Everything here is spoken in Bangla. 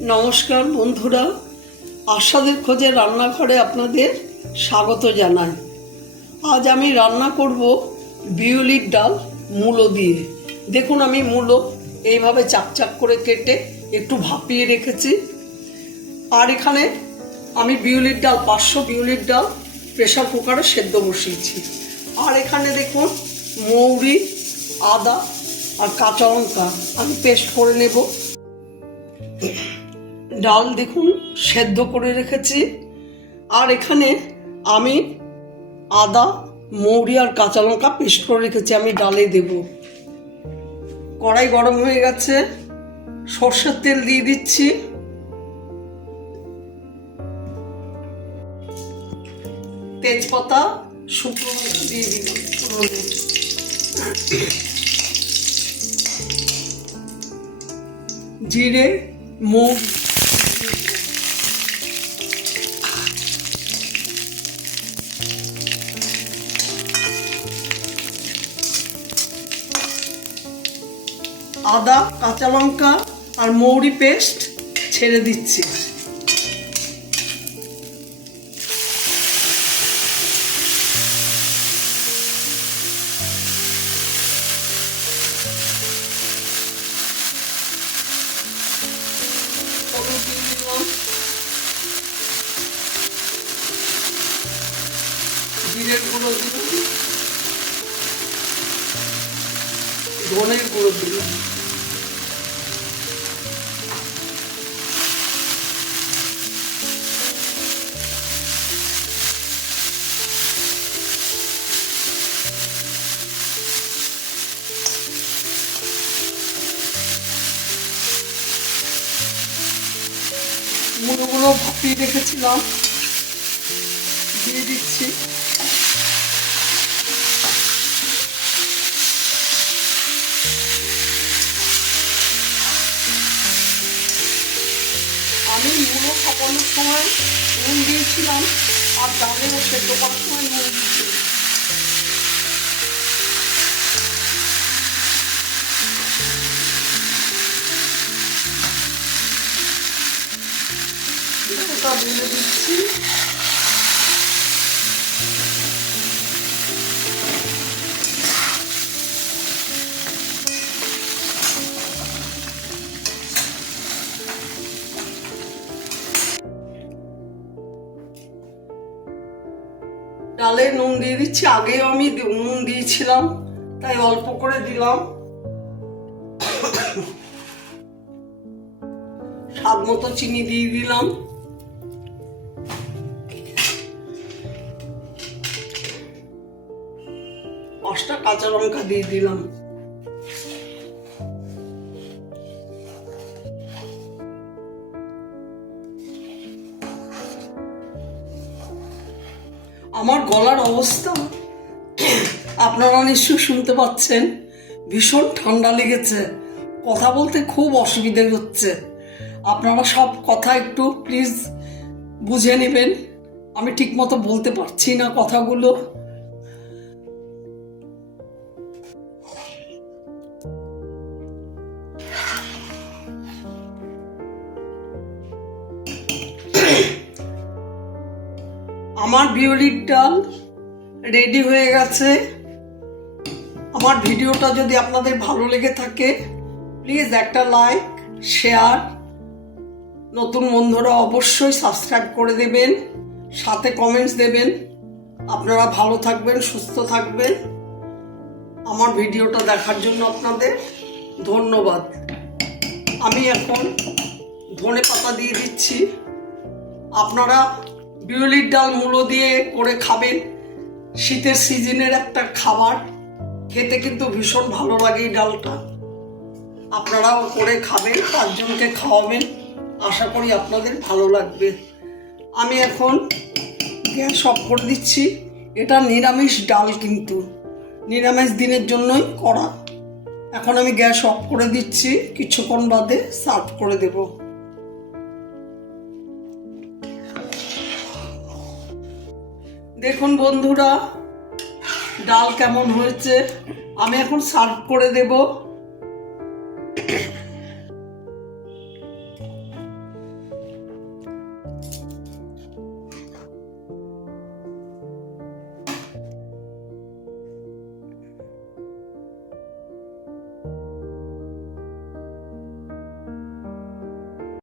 নমস্কার বন্ধুরা, আশাদের খোঁজে রান্নাঘরে আপনাদের স্বাগত জানাই। আজ আমি রান্না করব বিউলির ডাল মূলো দিয়ে। দেখুন আমি মূলো এইভাবে চাকচাক করে কেটে একটু ভাপিয়ে রেখেছি। আর এখানে আমি বিউলির ডাল, পাঁচশো বিউলির ডাল প্রেশার কুকারে সেদ্ধ বসিয়েছি। আর এখানে দেখুন মৌরি, আদা আর কাঁচা লঙ্কা আমি পেস্ট করে নেব। ডাল দেখুন, সেদ্ধ করে রেখেছি। আর এখানে আমি আদা, মৌরি আর কাঁচা লঙ্কা পেস্ট করে রেখেছি, আমি ডালে দেব। কড়াই গরম হয়ে গেছে, সর্ষের তেল দিয়ে দিচ্ছি। তেজপাতা, শুকনো দিয়ে দিলাম জিরে মুগ আদা কাঁচা লঙ্কা আর মৌরি পেস্ট ছেড়ে দিচ্ছি। ধনের গুঁড়ো দিলাম মুড়োগুলো ভাপিয়ে রেখেছিলাম। দিয়ে দিচ্ছি। আমি মুড়ো খাপানোর সময় নুন দিয়েছিলাম, আর ডালেও সেদ্ধ করার সময় ঢেলে দিচ্ছি। ডালে নুন দিয়ে দিচ্ছি, আগেও আমি নুন দিয়েছিলাম, তাই অল্প করে দিলাম। স্বাদ মতো চিনি দিয়ে দিলাম। পাঁচটা কাঁচা লঙ্কা দিয়ে দিলাম। আমার গলার অবস্থা, আপনারা নিশ্চয়ই শুনতে পাচ্ছেন, ভীষণ ঠান্ডা লেগেছে। কথা বলতে খুব অসুবিধে হচ্ছে। আপনারা সব কথা একটু প্লিজ বুঝে নেবেন। আমি ঠিকমতো বলতে পারছি না কথাগুলো। আমার বিউলির ডাল রেডি হয়ে গেছে। আমার ভিডিওটা যদি আপনাদের ভালো লেগে থাকে প্লিজ একটা লাইক শেয়ার নতুন বন্ধুরা অবশ্যই সাবস্ক্রাইব করে দেবেন, সাথে কমেন্টস দেবেন। আপনারা ভালো থাকবেন, সুস্থ থাকবেন। আমার ভিডিওটা দেখার জন্য আপনাদের ধন্যবাদ। আমি এখন ধনে পাতা দিয়ে দিচ্ছি। আপনারা বিউলির ডাল মূলো দিয়ে করে খাবেন শীতের সিজনের একটা খাবার। খেতে কিন্তু ভীষণ ভালো লাগে এই ডালটা। আপনারাও করে খাবেন, পাঁচজনকে খাওয়াবেন। আশা করি আপনাদের ভালো লাগবে। আমি এখন গ্যাস অফ করে দিচ্ছি। এটা নিরামিষ ডাল কিন্তু। নিরামিষ দিনের জন্যই করা। এখন আমি গ্যাস অফ করে দিচ্ছি। কিছুক্ষণ বাদে সার্ভ করে দেবো। দেখুন বন্ধুরা ডাল কেমন হয়েছে? আমি এখন সার্ভ করে দেব।